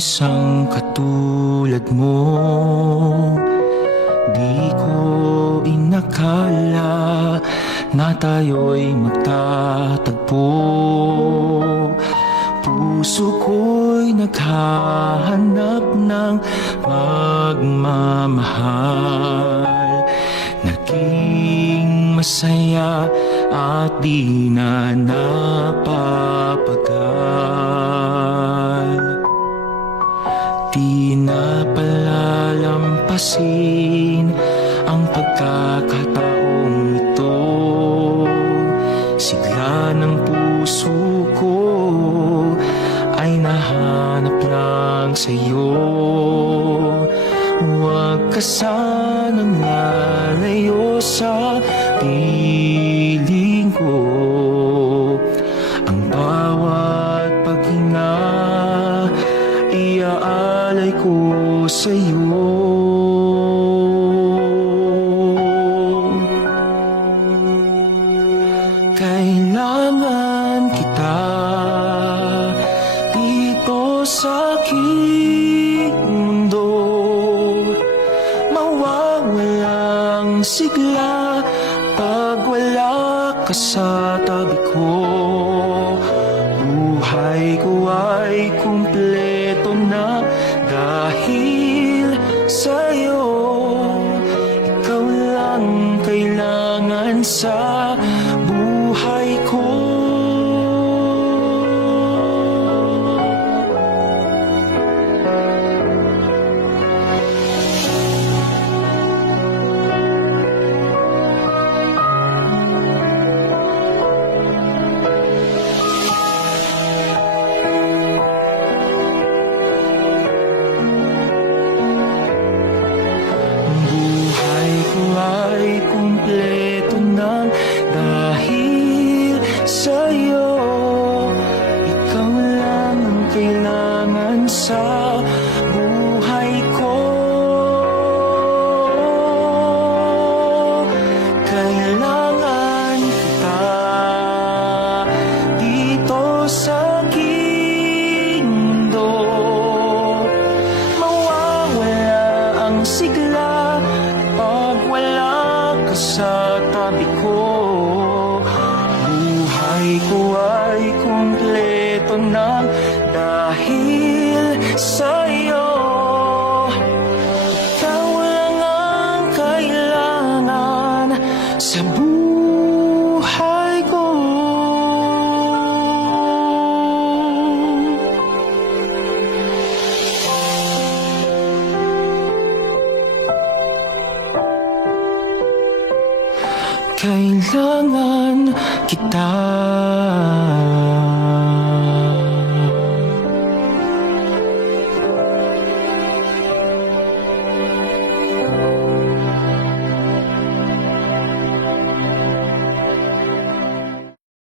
isang katulad mo. Di ko inakala na tayo'y magtatagpo. Puso ko'y naghahanap ng magmamahal. Naging masaya at di na napapagal. Di na palalampasin ang pagkakataong ito. Sigla ng puso ko ay nahanap lang sa'yo. Huwag ka sanang lalayo sa piling ko. Ang bawat paghinga iaalay ko sa'yo. Kailangan kita dito sa aking mundo. Mawawalang sigla pag wala ka sa tabi ko. Buhay ko ay kumpleto na dahil sa'yo. Ikaw lang kailangan sa buhay ko. Buhay ko ay kumpleto ng dahil sa'yo. Ikaw lang ang kailangan sa buhay ko. Kailangan kita dito sa aking mundo. Mawawala ang sigla pag wala ka sa tabi ko. Buhay ko ay kumpleto na dahil sa'yo. Ikaw lang ang kailangan sa buhay ko. Kailangan kita.